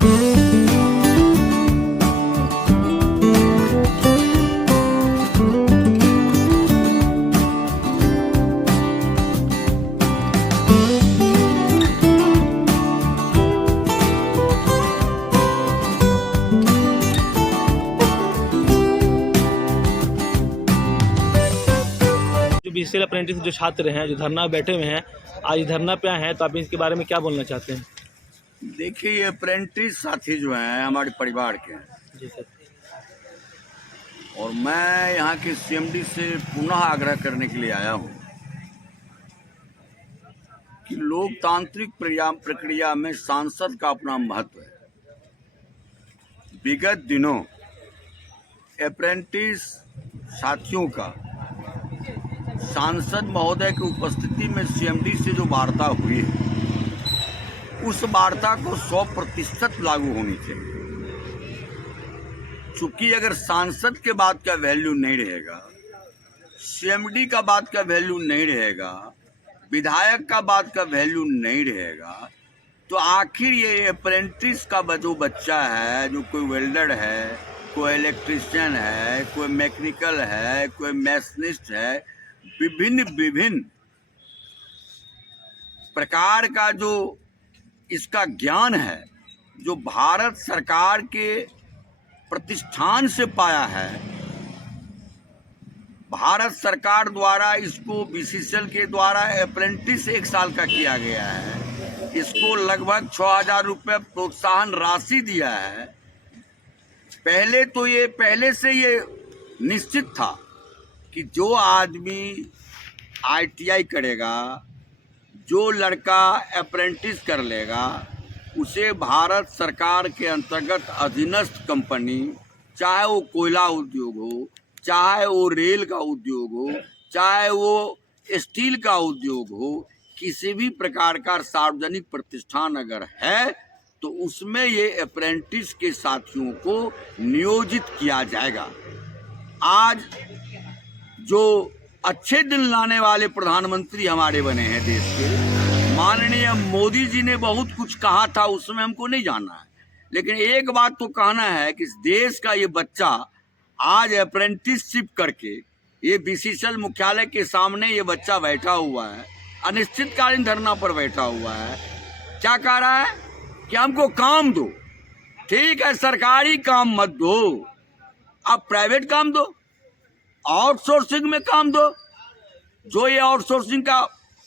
जो BCL apprentice जो छात्र हैं जो धरना बैठे हुए हैं, आज धरना पे आए हैं, तो आप इसके बारे में क्या बोलना चाहते हैं? देखिए, ये अप्रेंटिस साथी जो हैं हमारे परिवार के हैं। जी सर। और मैं यहाँ के सीएमडी से पुनः आग्रह करने के लिए आया हूँ कि लोकतांत्रिक प्रक्रिया में सांसद का अपना महत्व है। विगत दिनों अप्रेंटिस साथियों का सांसद महोदय की उपस्थिति में सीएमडी से जो वार्ता हुई है, उस वार्ता को 100% लागू होनी चाहिए। चूंकि अगर सांसद के बात का वैल्यू नहीं रहेगा, सीएमडी का बात का वैल्यू नहीं रहेगा, विधायक का बात का वैल्यू नहीं रहेगा, तो आखिर ये अप्रेंटिस का जो बच्चा है, जो कोई वेल्डर है, कोई इलेक्ट्रीशियन है, कोई मैकेनिकल है, कोई मैशनिस्ट है, विभिन्न प्रकार का जो इसका ज्ञान है, जो भारत सरकार के प्रतिष्ठान से पाया है, भारत सरकार द्वारा इसको बीसीसीएल के द्वारा अप्रेंटिस 1 साल का किया गया है। इसको लगभग 6,000 रुपये प्रोत्साहन राशि दिया है। पहले से ये निश्चित था कि जो आदमी आईटीआई करेगा, जो लड़का अप्रेंटिस कर लेगा, उसे भारत सरकार के अंतर्गत अधीनस्थ कंपनी, चाहे वो कोयला उद्योग हो, चाहे वो रेल का उद्योग हो, चाहे वो स्टील का उद्योग हो, किसी भी प्रकार का सार्वजनिक प्रतिष्ठान अगर है तो उसमें ये अप्रेंटिस के साथियों को नियोजित किया जाएगा। आज जो अच्छे दिन लाने वाले प्रधानमंत्री हमारे बने हैं देश के, माननीय मोदी जी ने बहुत कुछ कहा था, उसमें हमको नहीं जाना है, लेकिन एक बात तो कहना है कि इस देश का ये बच्चा आज अप्रेंटिसशिप करके ये बीसीसीएल मुख्यालय के सामने ये बच्चा बैठा हुआ है, अनिश्चितकालीन धरना पर बैठा हुआ है। क्या कह रहा है कि हमको काम दो। ठीक है, सरकारी काम मत दो, आप प्राइवेट काम दो, आउटसोर्सिंग में काम दो। जो ये आउटसोर्सिंग का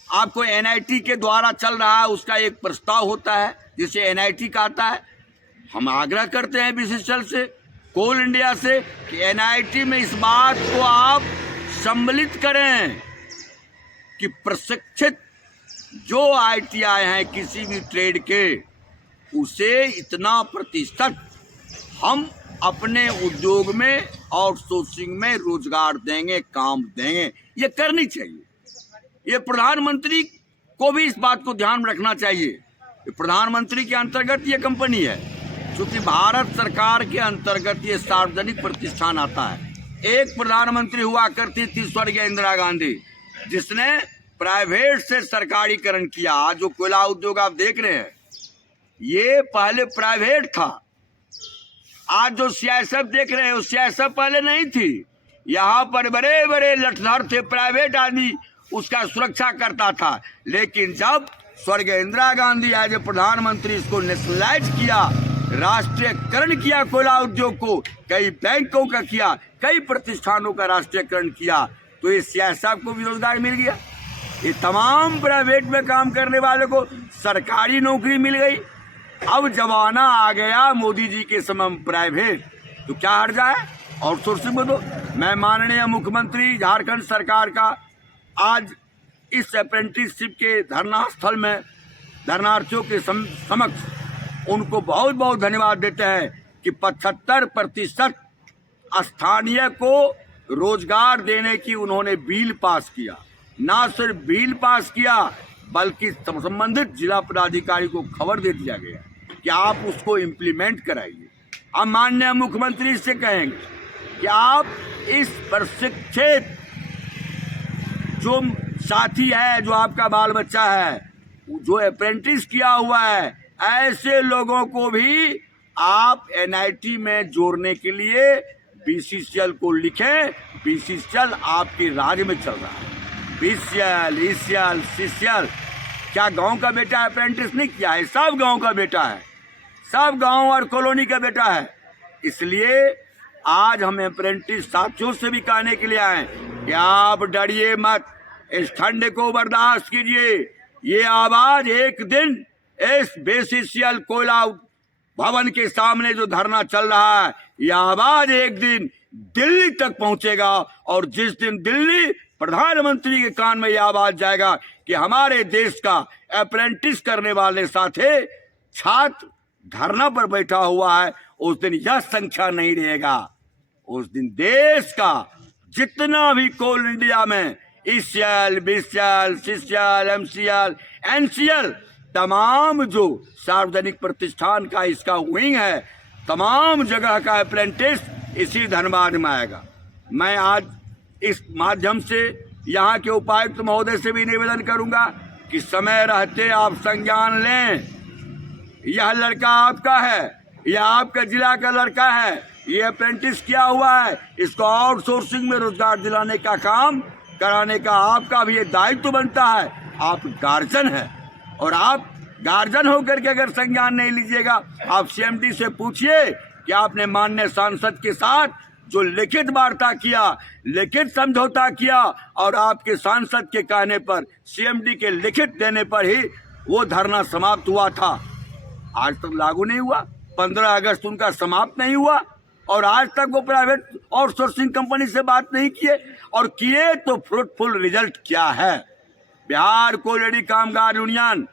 आपको एनआईटी के द्वारा चल रहा है, उसका एक प्रस्ताव होता है जिसे एनआईटी कहता है। हम आग्रह करते हैं बीसीसीएल से, कोल इंडिया से, कि एनआईटी में इस बात को आप सम्मिलित करें कि प्रशिक्षित जो आईटीआई हैं किसी भी ट्रेड के, उसे इतना प्रतिशत हम अपने उद्योग में आउटसोर्सिंग में रोजगार देंगे, काम देंगे। ये करनी चाहिए। ये प्रधानमंत्री को भी इस बात को ध्यान रखना चाहिए। ये प्रधानमंत्री के अंतर्गत ये कंपनी है, क्योंकि भारत सरकार के अंतर्गत ये सार्वजनिक प्रतिष्ठान आता है। एक प्रधानमंत्री हुआ करती थी स्वर्गीय इंदिरा गांधी, जिसने प्राइवेट से सरकारीकरण किया। जो कोयला उद्योग आप देख रहे हैं, ये पहले प्राइवेट था। आज जो सीआईएसएफ देख रहे हैं, वो सीआईएसएफ पहले नहीं थी। यहाँ पर बड़े बड़े लठधर थे, प्राइवेट आदमी उसका सुरक्षा करता था। लेकिन जब स्वर्गीय इंदिरा गांधी एज ए प्रधानमंत्री इसको नेशनलाइज किया, राष्ट्रीयकरण किया कोयला उद्योग को, कई बैंकों का किया, कई प्रतिष्ठानों का राष्ट्रीयकरण किया, तो ये सीआईएसएफ को भी रोजगार मिल गया। ये तमाम प्राइवेट में काम करने वाले को सरकारी नौकरी मिल गई। अब जमाना आ गया मोदी जी के समय प्राइवेट, तो क्या हर्जा है, आउटसोर्सिंग में दो। मैं माननीय मुख्यमंत्री झारखंड सरकार का आज इस अप्रेंटिसशिप के धरना स्थल में धरनार्थियों के समक्ष उनको बहुत बहुत धन्यवाद देते हैं कि 75% स्थानीय को रोजगार देने की उन्होंने बिल पास किया। ना सिर्फ बिल पास किया, बल्कि संबंधित जिला पदाधिकारी को खबर दे दिया गया कि आप उसको इम्प्लीमेंट कराइए। हम माननीय मुख्यमंत्री से कहेंगे कि आप इस प्रशिक्षित जो साथी है, जो आपका बाल बच्चा है, जो अप्रेंटिस किया हुआ है, ऐसे लोगों को भी आप एनआईटी में जोड़ने के लिए बीसीसीएल को लिखें। बीसीसीएल आपके राज्य में चल रहा है। बीसीएल, ईसीएल, सीसीएल क्या गांव का बेटा अप्रेंटिस नहीं किया है? सब गांव का बेटा है, सब गांव और कॉलोनी का बेटा है। इसलिए आज हम अप्रेंटिस साथियों से भी कहने के लिए आए कि आप डरिए मत, इस ठंड को बर्दाश्त कीजिए। ये आवाज एक दिन इस बीसीसीएल कोयला भवन के सामने जो धरना चल रहा है, यह आवाज एक दिन दिल्ली तक पहुंचेगा। और जिस दिन दिल्ली प्रधानमंत्री के कान में यह आवाज जाएगा कि हमारे देश का अप्रेंटिस करने वाले साथी छात्र धरना पर बैठा हुआ है, उस दिन यह संख्या नहीं रहेगा। उस दिन देश का जितना भी कोल इंडिया में ECL, BCL, CCL, MCL, NCL तमाम जो सार्वजनिक प्रतिष्ठान का इसका विंग है, तमाम जगह का अप्रेंटिस इसी धनबाद में आएगा। मैं आज इस माध्यम से यहाँ के उपायुक्त महोदय से भी निवेदन करूंगा कि समय रहते आप संज्ञान लें। यह लड़का आपका है, यह आपका जिला का लड़का है, ये अप्रेंटिस किया हुआ है, इसको आउटसोर्सिंग में रोजगार दिलाने का काम कराने का आपका भी ये दायित्व बनता है। आप गार्जियन है और आप गार्जियन होकर के अगर संज्ञान नहीं लीजिएगा, आप सीएमडी से पूछिए कि आपने माननीय सांसद के साथ जो लिखित वार्ता किया, लिखित समझौता किया और आपके सांसद के कहने पर सीएमडी के लिखित देने पर ही वो धरना समाप्त हुआ था, आज तक लागू नहीं हुआ। 15 अगस्त उनका समाप्त नहीं हुआ और आज तक वो प्राइवेट आउटसोर्सिंग कंपनी से बात नहीं किए, और किए तो फ्रूटफुल रिजल्ट क्या है? बिहार कोयला कामगार यूनियन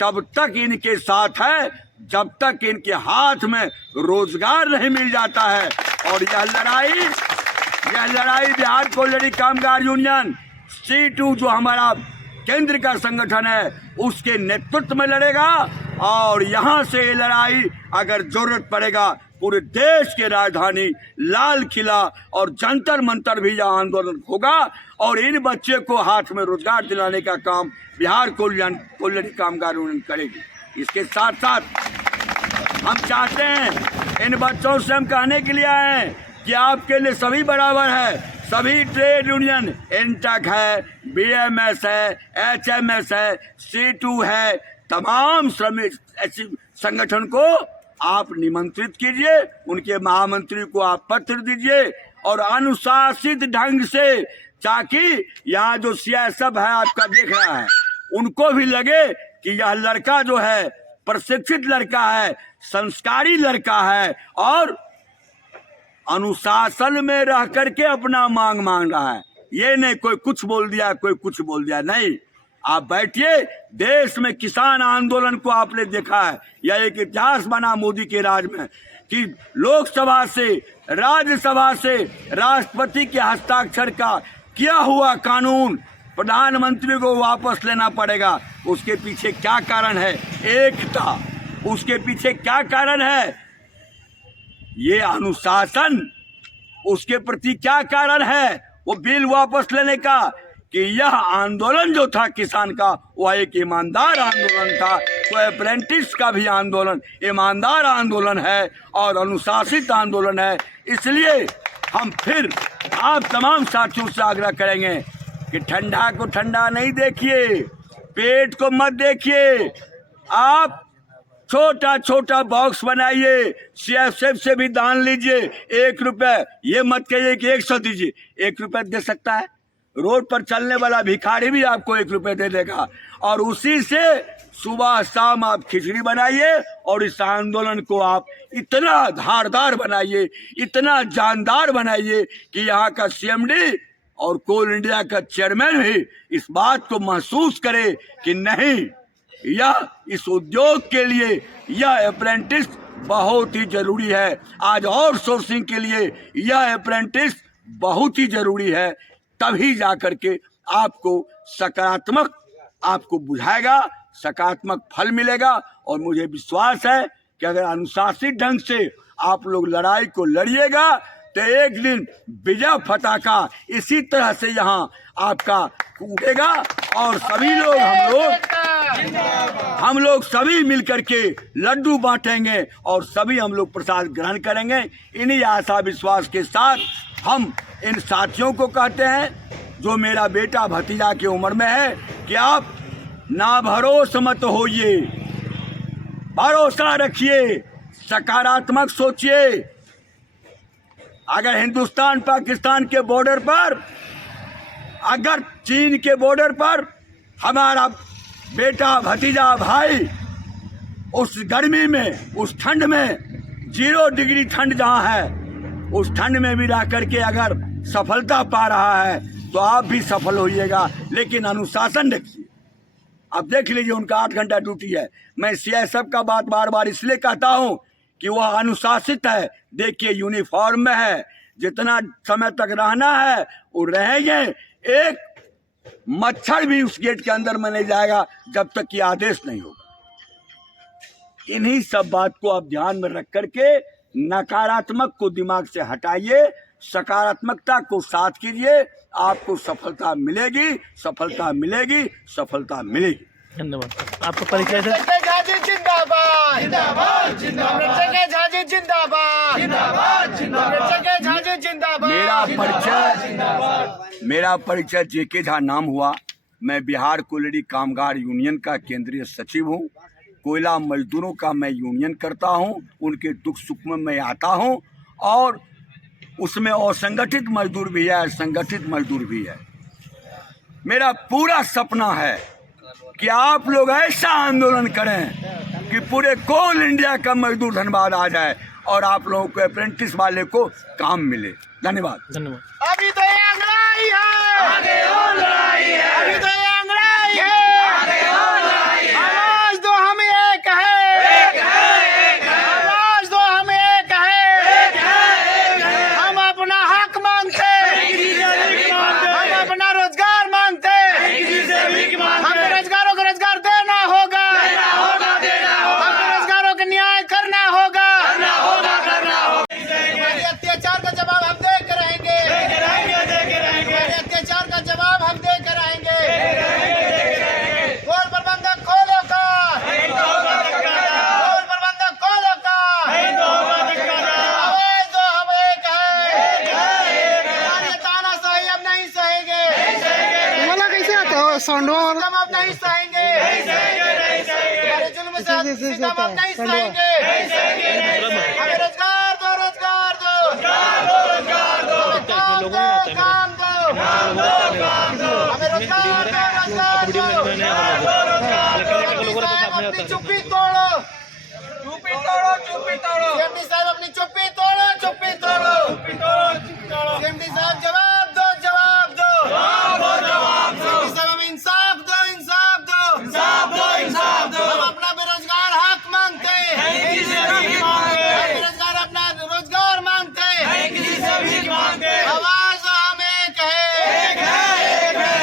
तब तक इनके साथ है जब तक इनके हाथ में रोजगार नहीं मिल जाता है। और यह लड़ाई बिहार कोयला कामगार यूनियन C2 जो हमारा केंद्र का संगठन है उसके नेतृत्व में लड़ेगा। और यहाँ से ये लड़ाई अगर जरूरत पड़ेगा पूरे देश के राजधानी लाल किला और जंतर मंतर भी यह आंदोलन होगा और इन बच्चे को हाथ में रोजगार दिलाने का काम बिहार कोयला कामगार यूनियन करेगी। इसके साथ साथ हम चाहते हैं, इन बच्चों से हम कहने के लिए आए हैं कि आपके लिए सभी बराबर है। सभी ट्रेड यूनियन, इंटक है, बीएमएस है, एचएमएस है, C2 है, तमाम श्रमिक संगठन को आप निमंत्रित कीजिए, उनके महामंत्री को आप पत्र दीजिए और अनुशासित ढंग से, ताकि यहाँ जो सीआईएसएफ है आपका देख रहा है, उनको भी लगे कि यह लड़का जो है प्रशिक्षित लड़का है, संस्कारी लड़का है और अनुशासन में रह करके अपना मांग मांग रहा है। ये नहीं कोई कुछ बोल दिया, कोई कुछ बोल दिया, नहीं। आप बैठिए। देश में किसान आंदोलन को आपने देखा है, यह एक इतिहास बना मोदी के राज में कि लोकसभा से, राज्यसभा से, राष्ट्रपति के हस्ताक्षर का किया हुआ कानून प्रधानमंत्री को वापस लेना पड़ेगा। उसके पीछे क्या कारण है? एकता। उसके पीछे क्या कारण है? ये अनुशासन। उसके प्रति क्या कारण है वो बिल वापस लेने का? कि यह आंदोलन जो था किसान का वह एक ईमानदार आंदोलन था। तो अप्रेंटिस का भी आंदोलन ईमानदार आंदोलन है और अनुशासित आंदोलन है। इसलिए हम फिर आप तमाम साथियों से आग्रह करेंगे कि ठंडा को ठंडा नहीं देखिए, पेट को मत देखिए। आप छोटा छोटा बॉक्स बनाइए, सीएसएफ से भी दान लीजिए। 1 रुपये, ये मत कहिए कि 100 दीजिए, 1 रुपये दे सकता है। रोड पर चलने वाला भिखारी भी आपको 1 रुपये दे देगा और उसी से सुबह शाम आप खिचड़ी बनाइए और इस आंदोलन को आप इतना धारदार बनाइए, इतना जानदार बनाइए कि यहाँ का सीएमडी और कोल इंडिया का चेयरमैन भी इस बात को महसूस करे कि नहीं, यह इस उद्योग के लिए यह अप्रेंटिस बहुत ही जरूरी है। आज और सोर्सिंग के लिए यह अप्रेंटिस बहुत ही जरूरी है। तभी जाकर के आपको सकारात्मक आपको बुझाएगा, सकारात्मक फल मिलेगा। और मुझे विश्वास है कि अगर अनुशासित ढंग से आप लोग लड़ाई को लड़िएगा तो एक दिन विजय पताका इसी तरह से यहाँ आपका उड़ेगा और सभी लोग हम लोग सभी मिलकर के लड्डू बांटेंगे और सभी हम लोग प्रसाद ग्रहण करेंगे। इन्हीं आशा विश्वास के साथ हम इन साथियों को कहते हैं जो मेरा बेटा भतीजा की उम्र में है कि आप ना भरोस मत होइए, भरोसा रखिए, सकारात्मक सोचिए। अगर हिंदुस्तान पाकिस्तान के बॉर्डर पर, अगर चीन के बॉर्डर पर हमारा बेटा भतीजा भाई उस गर्मी में, उस ठंड में, 0 डिग्री ठंड जहाँ है, उस ठंड में भी रह करके अगर सफलता पा रहा है तो आप भी सफल होइएगा, लेकिन अनुशासन रखिए। अब देख लीजिए उनका 8 घंटा ड्यूटी है। मैं सीआईएसएफ का बात बार बार इसलिए कहता हूं कि वह अनुशासित है। देखिए यूनिफॉर्म में है, जितना समय तक रहना है वो रहेंगे। एक मच्छर भी उस गेट के अंदर में नहीं जाएगा जब तक कि आदेश नहीं होगा। इन्हीं सब बात को आप ध्यान में रख करके नकारात्मक को दिमाग से हटाइए, सकारात्मकता को साथ कीजिए, आपको सफलता मिलेगी, सफलता मिलेगी, सफलता मिलेगी। धन्यवाद। आपका परिचय है? झाजी जिंदाबाद जिंदाबाद जिंदाबाद, झाजी जिंदाबाद जिंदाबाद जिंदाबाद, झाजी जिंदाबाद। मेरा परिचय जेके झा नाम हुआ। मैं बिहार कोयलरी कामगार यूनियन का केंद्रीय सचिव हूँ। कोयला मजदूरों का मैं यूनियन करता हूँ, उनके दुख सुख में मैं आता हूँ और उसमें असंगठित मजदूर भी है, संगठित मजदूर भी है। मेरा पूरा सपना है कि आप लोग ऐसा आंदोलन करें कि पूरे कोल इंडिया का मजदूर धनबाद आ जाए और आप लोगों को अप्रेंटिस वाले को काम मिले। धन्यवाद। धन्यवाद। अभी तो ये अंगड़ाई है, आगे और लड़ाई है। अभी तो ये अंगड़ाई है, आगे और लड़ाई है। आवाज दो हम एक है, एक है। आवाज दो हम एक है। हम अपना हक मांगते, हम अपना रोजगार मांगते, हम बेरोजगारों को रोजगार देना होगा, हम बेरोजगारों को न्याय करना होगा। हमारे अत्याचार का जवाब हम दे कर रहेंगे, हमारे अत्याचार का जवाब हम दे कर रहेंगे। कोल प्रबंधक खोलो का, कोल प्रबंधक खोलो का, आवाज दो हम एक है। हमारी तानाशाही अब नहीं सहेंगे, मला कैसे आता हो सांडवा हम अब नहीं सहेंगे, हमारे जुल्म से हम अब नहीं सहेंगे। हमें रोजगार दो, रोजगार दो, काम दो, काम दो, हमें रोजगार दो, रोजगार दो। अपनी चुप्पी तोड़ो, चुप्पी तोड़ो, चुप्पी तोड़ो। सीएमडी साहब अपनी चुप्पी तोड़ो, चुप्पी तोड़ो। सीएमडी साहब जवाब दो, जवाब दो, सीएमडी साहब हमें इंसाफ दो, इंसाफ दो, इंसाफ दो। हम अपना बेरोजगार हक मांगते हैं, बेरोजगार अपना रोजगार मांगते हैं। आवाज दो हम एक है,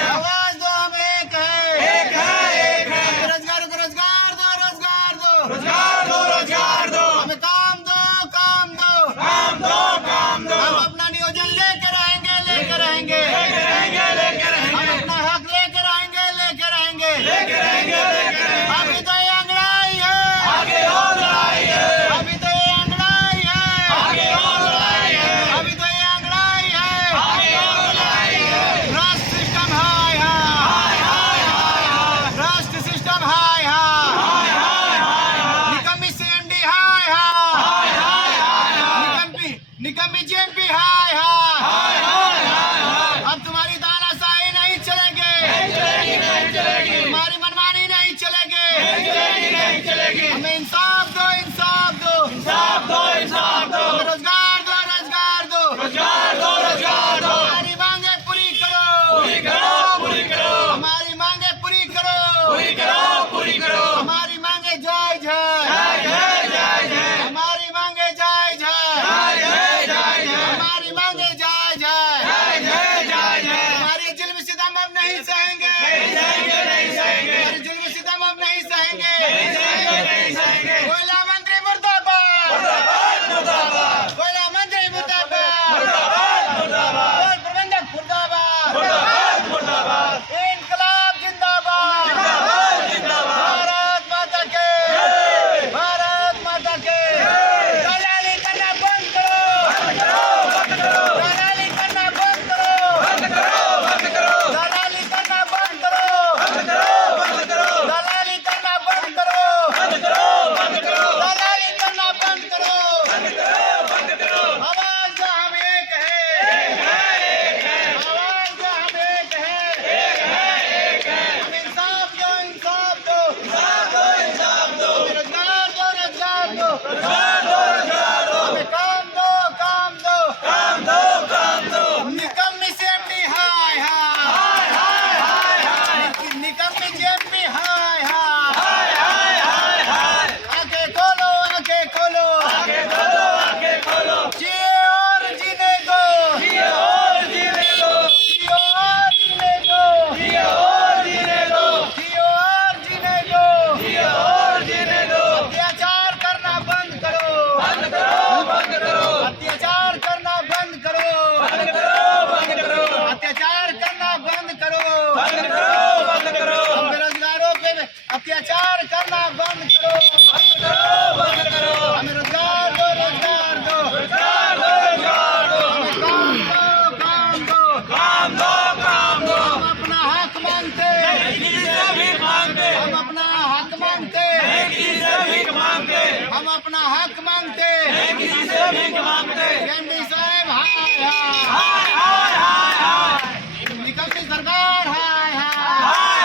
आवाज दो हम एक है। बेरोजगारों को रोजगार दो, रोजगार दो, रोजगार दो। हमें काम दो, काम दो, हम अपना नियोजन लेकर रहेंगे, लेकर रहेंगे। हम अपना हक लेकर आएंगे, लेकर रहेंगे। अभी तो ये अंगड़ाई है, आगे और लड़ाई है। अभी तो ये अंगड़ाई है, आगे और लड़ाई है। अभी तो ये अंगड़ाई है, आगे और लड़ाई है। राष्ट्र सिस्टम हाय हाय, राष्ट्र सिस्टम हाय हाय, निकम्मी सीएमडी हाय हाय, निकम्मी जेएमपी हाय हाय। अब तुम्हारी तानाशाही नहीं चलेगी, तुम्हारी मनमानी नहीं चलेगी। हमें इंसाफ दो, इंसाफ दो, हमें रोजगार दो, रोजगार दो। हमारी मांगे पूरी करो, हमारी मांगे पूरी करो, हमारी मांगे जायज है, हमारी मांगे जायज है, हमारी मांगे जायज है। हमारी जुल्म सितम अब नहीं सहेंगे, हमारी जुल्म सितम अब नहीं सहेंगे। कोयला मंत्री मुर्दाबाद, कोयला मंत्री मुर्दाबाद, कोल प्रबंधक मुर्दाबाद, इंकलाब जिंदाबाद। हमें काम दो, काम दो, निकम्मी CMD हाय हाय, निकम्मी JMP हाय हाय, आंखें खोलो, आंखें खोलो, जिए और जीने दो, जिए और जीने दो, जिए और जीने दो, जिए और जीने दो, जिए और जीने दो, जिए और जीने दो। अत्याचार करना बंद करो, बंद करो, बंद करो, अत्याचार करना बंद करो, बंद करो, बंद करो, अत्याचार करना बंद करो, बंद करो, बंद करो, बेरोजगारों पे अत्याचार करना बंद करो, बंद करो, बंद करो, हमें रोजगार दो, रोजगार दो, रोजगार दो, रोजगार दो, हमें काम दो, काम दो, काम दो, काम दो, हम अपना हक मांगते, किसी से भी मांगते, हम अपना हक मांगते, किसी से भी मांगते, हम अपना हक मांगते, किसी से भी मांगते। CMD साहब हाय हाय, हाय हाय हाय, निकम्मी सरकार हाय हाय,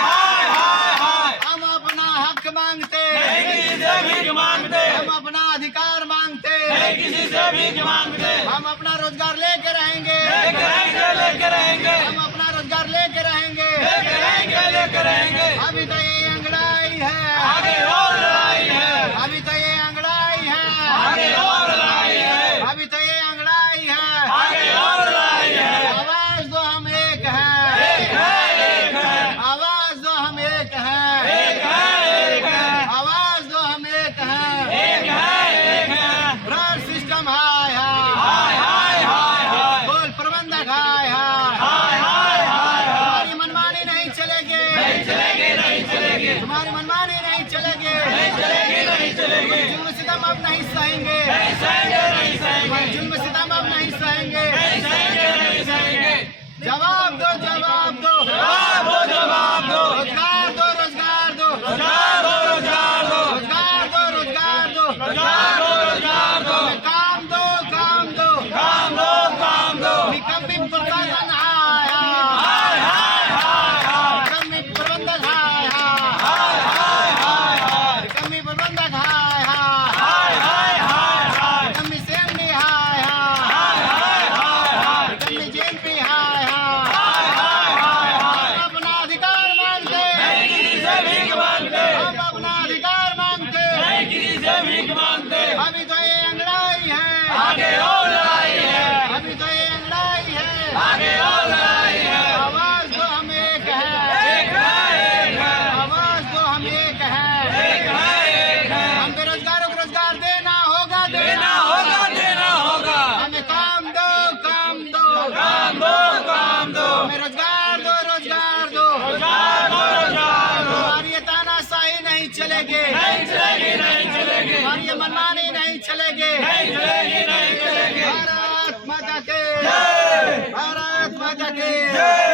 हम अपना हक मांगते, किसी से भी मांगते, हम अपना अधिकार मांगते, किसी से भी मांगते, हम अपना रोजगार लेके रहेंगे, लेके रहेंगे, लेके रहेंगे, हम अपना रोजगार लेके रहेंगे, लेके रहेंगे, लेके रहेंगे। अभी तो ये अंगड़ाई है, आगे और लड़ाई है, अभी तो ये अंगड़ाई है, आगे और लड़ाई है, अभी तो ये अंगड़ाई है, आगे और लड़ाई है। आवाज दो हम एक है, एक है, एक है, आवाज दो हम एक है, एक है, एक है, आवाज दो हम एक है, एक है, एक है। ब्रांड सिस्टम हाय हाय, हाय हाय हाय, बोल प्रबंधक हाय हाय, हाय हाय, तुम्हारी मनमानी नहीं चलेगी, नहीं चलेगी, नहीं चलेगी, तुम्हारी मनमानी नहीं चलेगी, नहीं चलेगी, नहीं चलेगी, जुल्म सितम अब नहीं सहेंगे, नहीं सहेंगे, नहीं सहेंगे, जुल्म सितम अब नहीं सहेंगे, नहीं सहेंगे, नहीं सहेंगे। जवाब दो, जवाब दो, जवाब दो, जवाब दो, रोजगार दो, रोजगार दो, रोजगार दो, रोजगार दो, रोजगार दो, रोजगार दो, रोजगार दो, रोजगार दो, काम दो, काम दो, काम दो, काम दो, निकम्मी प्रबंधक हाय हाय, निकम्मी प्रबंधक हाय हाय, निकम्मी प्रबंधक हाय हाय, निकम्मी CMD हाय हाय, निकम्मी JMP हाय हाय, हम अपना अधिकार मांगते, किसी से भीख मांगते, हम अपना अधिकार मांगते, किसी से भीख मांगते। अभी तो ये अंगड़ाई है, आगे और लड़ाई है, अभी तो ये अंगड़ाई है, आगे और लड़ाई है। आवाज दो हम एक है, एक है, एक है, आवाज दो हम एक है, एक है, एक है। हम बेरोजगारों को रोजगार देना होगा, देना होगा, देना होगा, हमें काम दो, काम दो, काम दो, काम दो, हमें रोजगार दो, रोजगार दो, रोजगार दो, रोजगार दो। हमारी ये तानाशाही नहीं चलेगी, नहीं चलेगी, नहीं चलेगी, हमारी ये मनमानी नहीं चलेगी, नहीं चलेगी, नहीं चलेगी। भारत माता की जय, भारत माता की जय।